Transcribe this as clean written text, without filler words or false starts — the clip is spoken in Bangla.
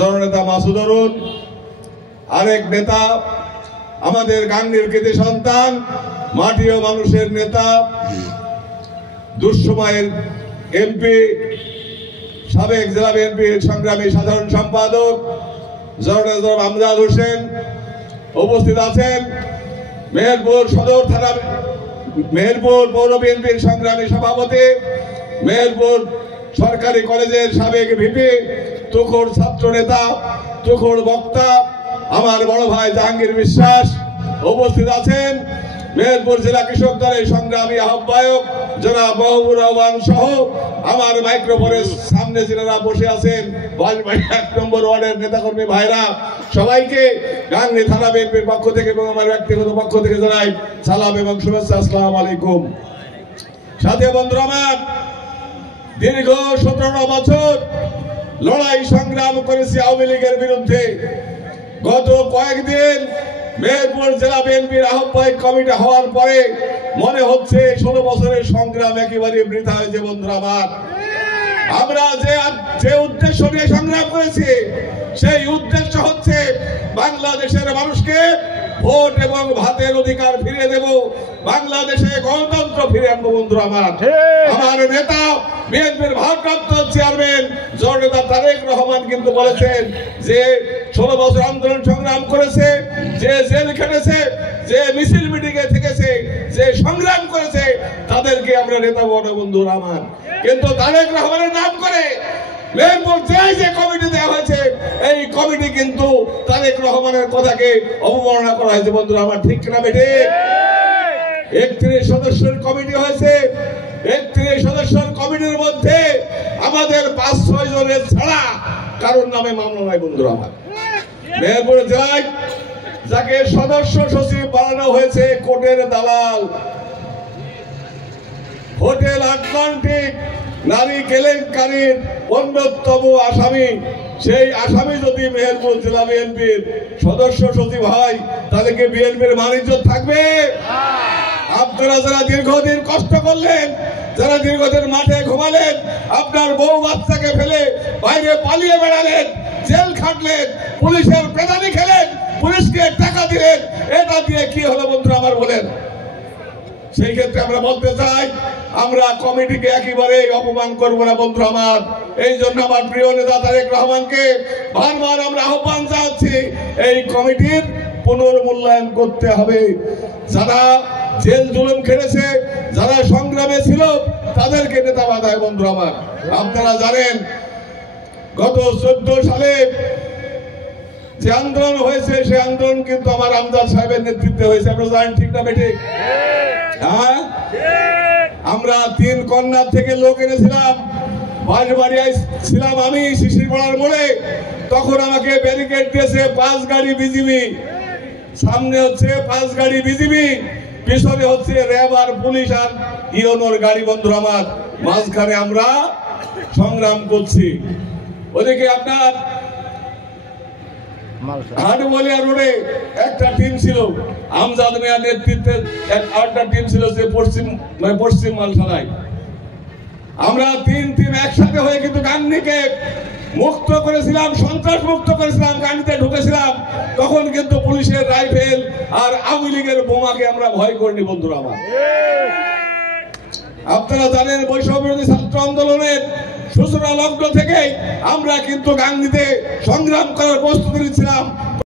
জননেতা মাসুদ অরুণ, আরেক নেতা আমাদের গাঙ্গের কৃতি সন্তান, মাটি ও মানুষের নেতা, দুঃসময়ের এমপি, সাবেক জেলা বিএনপির সংগ্রামী সাধারণ সম্পাদক জননেতা আমজাদ হোসেন উপস্থিত আছেন। মেহেরপুর সদর থানা, মেহেরপুর পৌর বিএনপির সংগ্রামী সভাপতি, মেহেরপুর সরকারি কলেজের সাবেক ভিপি, তুখোড় ছাত্র নেতা, তুখোড় বক্তা আমার বড় ভাই জাহাঙ্গীর বিশ্বাস উপস্থিত আছেন। মেহেরপুর জেলা কৃষক দলের সংগ্রামী আহ্বায়ক জনাব মাহবুবুর রহমান সহ আমার মাইক্রোফোনের সামনে যারা বসে আছেন ১ নম্বর ওয়ার্ডের নেতাকর্মী ভাইরা, সবাইকে গাংনী থানা বিএনপির পক্ষ থেকে এবং আমার ব্যক্তিগত পক্ষ থেকে জানাই সালাম এবং শুভেচ্ছা। আসসালামু আলাইকুম। সাথে বন্ধুরা আমার, দীর্ঘ ১৭ বছর লড়াই সংগ্রাম করেছি আওয়ামী লীগের বিরুদ্ধে। গত কয়েকদিন মেহেরপুর জেলা বিএনপির আহ্বায়ক কমিটি হওয়ার পরে মনে হচ্ছে ১৬ বছরের সংগ্রাম একেবারে বৃথা হয়েছে। বন্ধুরা আমার, আমরা যে উদ্দেশ্য নিয়ে সংগ্রাম করেছি সেই উদ্দেশ্য হচ্ছে বাংলাদেশের মানুষকে ভোট এবং ভাতের অধিকার ফিরিয়ে দেব, বাংলাদেশে গণতন্ত্র ফিরিয়ে আনবো। বন্ধুরা আমার, আমার নেতা বিএনপির ভারপ্রাপ্ত চেয়ারম্যান জননেতা তারেক রহমান কিন্তু বলেছেন যে ১৬ বছর আন্দোলন সংগ্রাম করেছে, যে জেল খেটেছে, যে মিছিল মিটিং এ থেকেছে, যে সংগ্রাম করেছে, তাদেরকে আমরা নেতা বানাবো। বন্ধুরা আমার, কিন্তু তারেক রহমানের নাম করে মেহেরপুর যে কমিটি দেওয়া হয়েছে এই কমিটি কিন্তু তারেক রহমানের কথাকে অবমাননা করা হয়েছে। বন্ধুরা আমার, ঠিক না বেঠে? ৩১ সদস্যের কমিটি হয়েছে। ৩১ সদস্যের কমিটির মধ্যে আমাদের ৫-৬ জনের ছাড়া কারোর নামে মামলা নাই। বন্ধুরা আমার, মেহেরপুর জেলায় যাকে সদস্য সচিব বানানো হয়েছে কোর্টের দালাল, হোটেল আটলান্টিক নারী কেলেঙ্কারির অন্যতম আসামি, সেই আসামি যদি মেহেরপুর জেলা বিএনপির সদস্য সচিব হয় তাহলে কি বিএনপির বাণিজ্য থাকবে? আপনারা যারা দীর্ঘদিন কষ্ট করলেন, যারা দীর্ঘদিন মাঠে ঘুমালেন, আপনার বউ বাচ্চাকে ফেলে বাইরে পালিয়ে বেড়ালেন, জেল খাটলেন, পুলিশের পেদানি খেলেন, পুলিশকে টাকা দিলেন, এটা দিয়ে কি হলো বন্ধুরা আমার বলেন? সেই ক্ষেত্রে আমরা বলতে চাই আমরা কমিটিকে একেবারে অপমান করবো না। বন্ধু আমার, এই জন্য আমার প্রিয় নেতা তারেক রহমানকে বারবার আমরা আহ্বান জানাচ্ছি এই কমিটির পুনর্মূল্যায়ন করতে হবে। যারা জেল জুলুম খেটেছে, যারা সংগ্রামে ছিল, তাদেরকে নেতা বাঁধায়। বন্ধু আমার, আপনারা জানেন গত ১৪ সালে যে আন্দোলন হয়েছে সেই আন্দোলন কিন্তু আমার আমজাদ সাহেবের নেতৃত্বে হয়েছে। আপনারা জানেন, ঠিক না বেঠিক? হ্যাঁ, আমরা ৩ কন্যা থেকে লোক এনেছিলাম, বাঁশবাড়িয়ায় ছিলাম আমি শিশিরপাড়ার মোড়ে, তখন আমাকে ব্যারিকেড দিয়েছে ৫ গাড়ি বিজিবি, সামনে হচ্ছে ৫ গাড়ি বিজিবি, পিছনে হচ্ছে র্যাব আর পুলিশ আর ইউনোর গাড়ি। বন্ধু আমার, মাঝখানে আমরা সংগ্রাম করছি। ওদিকে আপনার হাটবলিয়া রোডে একটা টিম ছিল, আমজাদ মিয়ার নেতৃত্বে একটা টিম ছিল যে পশ্চিম মালসালায়। আমরা ৩ টিম একসাথে হয়ে কিন্তু গাংনীকে মুক্ত করেছিলাম, সন্ত্রাস মুক্ত করেছিলাম, গাংনীতে ঢুকেছিলাম। তখন কিন্তু পুলিশের রাইফেল আর আওয়ামী লীগের বোমাকে আমরা ভয় করিনি। বন্ধুরা আমার, আপনারা জানেন বৈষম্য বিরোধী ছাত্র আন্দোলনের সূচনা লগ্ন থেকে আমরা কিন্তু গাংনীতে সংগ্রাম করার প্রস্তুতি নিচ্ছিলাম।